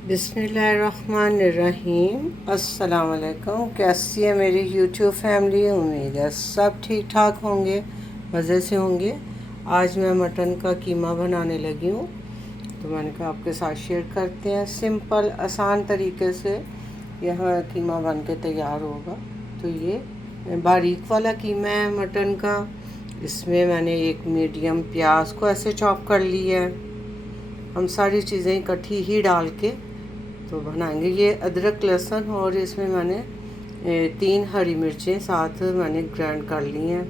बिस्मिल्लाहिर्रहमानिर्रहीम। अस्सलाम वालेकुम। कैसी है मेरी यूट्यूब फैमिली? उम्मीद है सब ठीक ठाक होंगे, मज़े से होंगे। आज मैं मटन का कीमा बनाने लगी हूँ, तो मैंने कहा आपके साथ शेयर करते हैं। सिंपल आसान तरीके से यह कीमा बन के तैयार होगा। तो ये बारीक वाला कीमा है मटन का। इसमें मैंने एक मीडियम प्याज को ऐसे चॉप कर लिया है। हम सारी चीज़ें इकट्ठी ही डाल के तो बनाएंगे। ये अदरक लहसुन और इसमें मैंने 3 हरी मिर्चें साथ मैंने ग्राइंड कर ली हैं,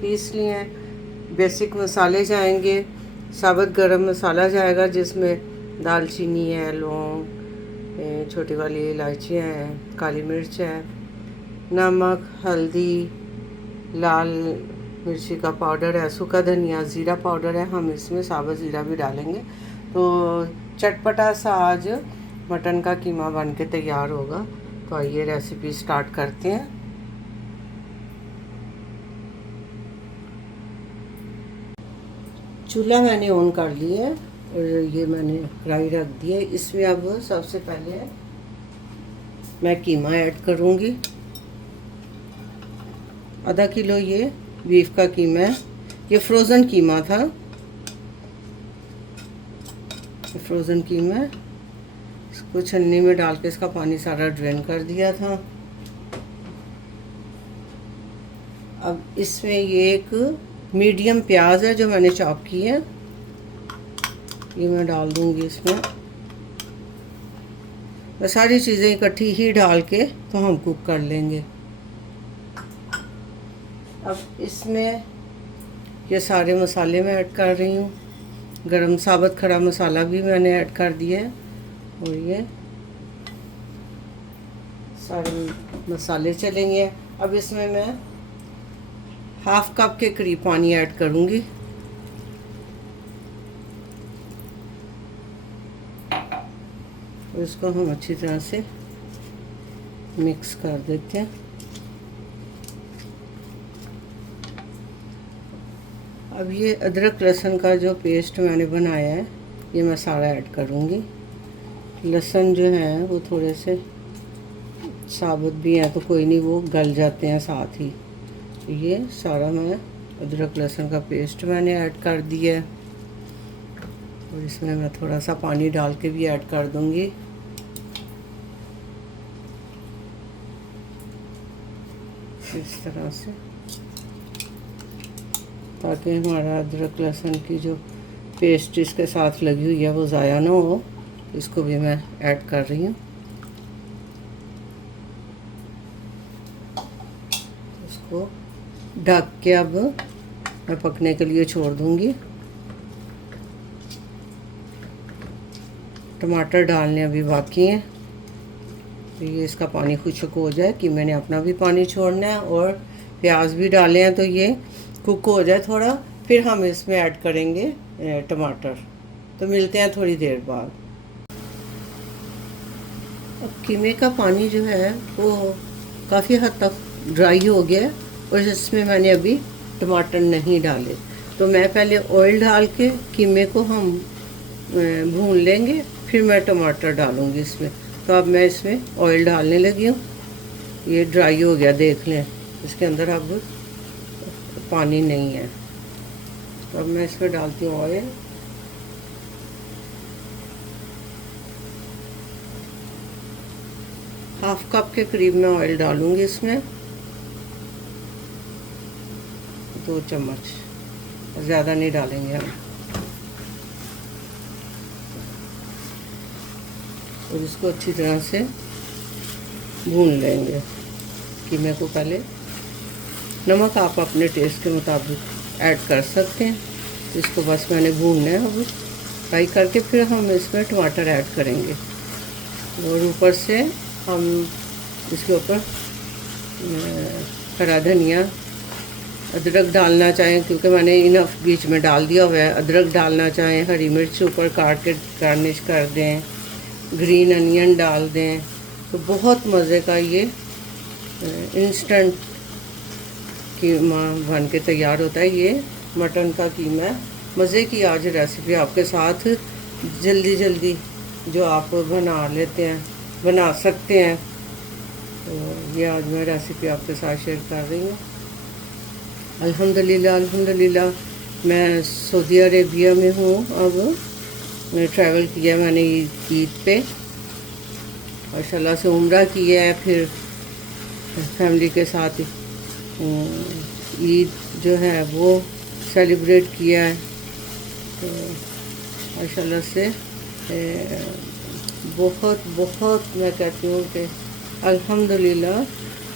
पीस लिए हैं। बेसिक मसाले जाएंगे। साबुत गरम मसाला जाएगा, जिसमें दालचीनी है, लौंग, छोटी वाली इलायचियाँ हैं, काली मिर्च है, नमक, हल्दी, लाल मिर्ची का पाउडर है, सूखा धनिया, ज़ीरा पाउडर है। हम इसमें साबुत ज़ीरा भी डालेंगे। तो चटपटा सा आज मटन का कीमा बन के तैयार होगा। तो आइए रेसिपी स्टार्ट करते हैं। चूल्हा मैंने ऑन कर लिया है और ये मैंने कढ़ाई रख दी है। इसमें अब सबसे पहले मैं कीमा ऐड करूँगी। आधा किलो ये बीफ का कीमा है। ये फ्रोज़न कीमा था, फ्रोज़न कीमा है। इसको छन्नी में डाल के इसका पानी सारा ड्रेन कर दिया था। अब इसमें ये एक मीडियम प्याज है जो मैंने चॉप की है, ये मैं डाल दूंगी इसमें। मैं सारी चीज़ें इकट्ठी ही डाल के तो हम कुक कर लेंगे। अब इसमें ये सारे मसाले मैं ऐड कर रही हूँ। गरम साबुत खड़ा मसाला भी मैंने ऐड कर दिया है और ये सारे मसाले चलेंगे। अब इसमें मैं हाफ कप के करीब पानी ऐड करूँगी। और इसको हम अच्छी तरह से मिक्स कर देते हैं। अब ये अदरक लहसुन का जो पेस्ट मैंने बनाया है, ये मैं सारा ऐड करूँगी। लहसुन जो है वो थोड़े से साबुत भी हैं तो कोई नहीं, वो गल जाते हैं साथ ही। तो ये सारा मैं अदरक लहसुन का पेस्ट मैंने ऐड कर दिया है और इसमें मैं थोड़ा सा पानी डाल के भी ऐड कर दूँगी। इस तरह से, ताकि हमारा अदरक लहसुन की जो पेस्ट इसके साथ लगी हुई है वो ज़ाया ना हो। इसको भी मैं ऐड कर रही हूँ। इसको ढक के अब मैं पकने के लिए छोड़ दूँगी। टमाटर डालने अभी बाकी हैं, तो ये इसका पानी खुश्क हो जाए कि मैंने अपना भी पानी छोड़ना है और प्याज भी डाले हैं, तो ये कुक हो जाए थोड़ा, फिर हम इसमें ऐड करेंगे टमाटर। तो मिलते हैं थोड़ी देर बाद। अब कीमे का पानी जो है वो काफ़ी हद तक ड्राई हो गया है और इसमें मैंने अभी टमाटर नहीं डाले। तो मैं पहले ऑयल डाल के कीमे को हम भून लेंगे, फिर मैं टमाटर डालूँगी इसमें। तो अब मैं इसमें ऑयल डालने लगी हूँ। ये ड्राई हो गया, देख लें, इसके अंदर अब पानी नहीं है। तो अब मैं इसमें डालती हूँ ऑयल। हाफ कप के करीब मैं ऑयल डालूँगी इसमें, 2 चम्मच, ज़्यादा नहीं डालेंगे हम। और इसको अच्छी तरह से भून लेंगे। कीमे को पहले नमक आप अपने टेस्ट के मुताबिक ऐड कर सकते हैं। इसको बस मैंने भूनना है अब फ्राई करके, फिर हम इसमें टमाटर ऐड करेंगे और ऊपर से हम इसके ऊपर हरा धनिया, अदरक डालना चाहें क्योंकि मैंने इनफ बीच में डाल दिया हुआ है। अदरक डालना चाहें, हरी मिर्च ऊपर काट के गार्निश कर दें, ग्रीन अनियन डाल दें, तो बहुत मज़े का ये इंस्टेंट कीमा बन के तैयार होता है। ये मटन का कीमा, मज़े की आज रेसिपी आपके साथ जल्दी जल्दी जो आप बना सकते हैं। तो ये आज मैं रेसिपी आपके साथ शेयर कर रही हूँ। अल्हम्दुलिल्लाह मैं सऊदी अरेबिया में हूँ। अब मैं ट्रैवल किया मैंने ईद पे माशाल्लाह से उम्रा किया है, फिर फैमिली के साथ ईद जो है वो सेलिब्रेट किया है। तो माशाल्लाह से बहुत बहुत मैं कहती हूँ कि अल्हम्दुलिल्लाह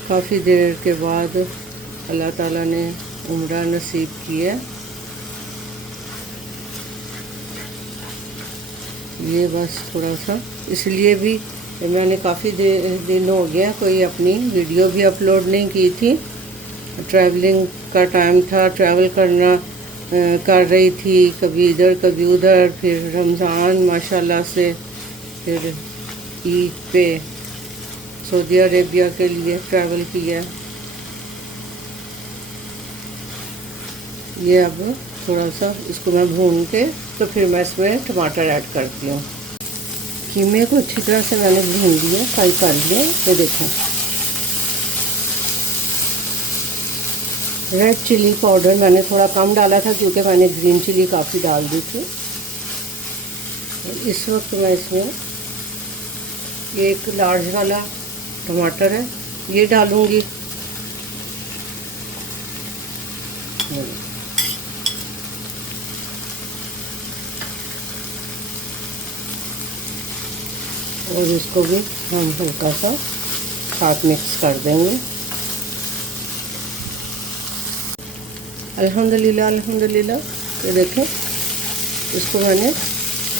काफ़ी देर के बाद अल्लाह ताला ने उम्रा नसीब किया। ये बस थोड़ा सा इसलिए भी मैंने काफ़ी दिन हो गया कोई अपनी वीडियो भी अपलोड नहीं की थी। ट्रैवलिंग का टाइम था, ट्रैवल कर रही थी, कभी इधर कभी उधर। फिर रमज़ान माशाल्लाह से, फिर ईद पे सऊदी अरेबिया के लिए ट्रैवल किया। ये अब थोड़ा सा इसको मैं भून के तो फिर मैं इसमें टमाटर ऐड करती हूँ। कीमे को अच्छी तरह से मैंने भून लिया, फ्राई कर लिया। ये देखें, रेड चिली पाउडर मैंने थोड़ा कम डाला था क्योंकि मैंने ग्रीन चिली काफ़ी डाल दी थी। इस वक्त मैं इसमें एक लार्ज वाला टमाटर है ये डालूँगी। और इसको भी हम हल्का सा साथ मिक्स कर देंगे। अल्हम्दुलिल्लाह ये देखें, इसको मैंने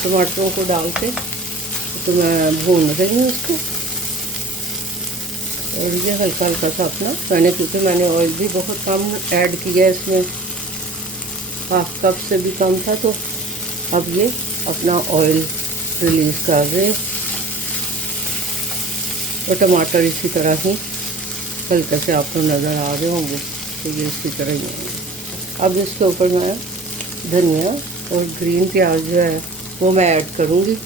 टमाटरों को डाल के तो मैं भून रही हूँ इसको। और ये हल्का हल्का सा अपना क्योंकि मैंने ऑयल भी बहुत कम ऐड किया इसमें, हाफ कप से भी कम था। तो अब ये अपना ऑयल रिलीज़ कर रहे। और टमाटर इसी तरह ही हल्के से आपको नज़र आ रहे होंगे, तो ये इसी तरह ही होंगे। अब इसके ऊपर मैं धनिया और ग्रीन प्याज जो है वो मैं ऐड करूँगी।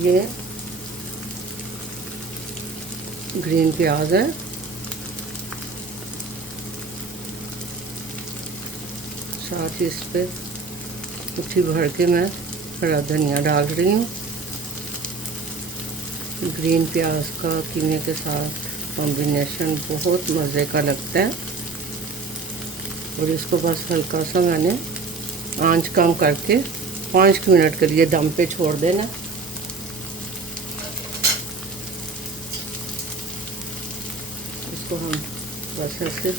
ये ग्रीन प्याज है, साथ ही इस पर मुट्ठी भर के मैं हरा धनिया डाल रही हूँ। ग्रीन प्याज का कीमे के साथ कॉम्बिनेशन बहुत मज़े का लगता है। और इसको बस हल्का सा मैंने आंच कम करके 5 मिनट के लिए दम पे छोड़ देना। इसको हम बस ऐसे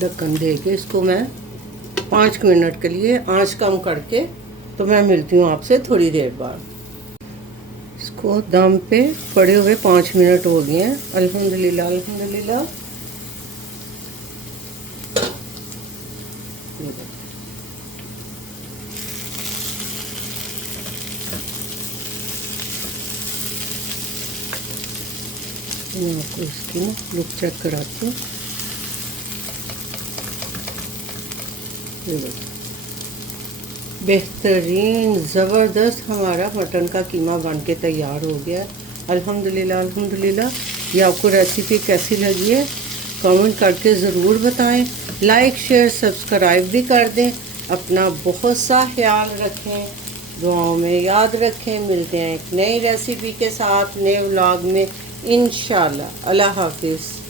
ढक्कन दे के इसको मैं 5 मिनट के लिए आंच कम करके तो मैं मिलती हूँ आपसे थोड़ी देर बाद। इसको दम पे पड़े हुए 5 मिनट हो गए हैं। अल्हम्दुलिल्लाह मैं आपको इसकी ना लुक चेक कराती हूँ। बेहतरीन ज़बरदस्त हमारा मटन का कीमा बन के तैयार हो गया। अल्हम्दुलिल्लाह ये आपको रेसिपी कैसी लगी है कमेंट करके ज़रूर बताएं। लाइक शेयर सब्सक्राइब भी कर दें। अपना बहुत सा ख्याल रखें, दुआओं में याद रखें। मिलते हैं एक नई रेसिपी के साथ नए व्लॉग में इंशाल्लाह। अल्लाह हाफिज़।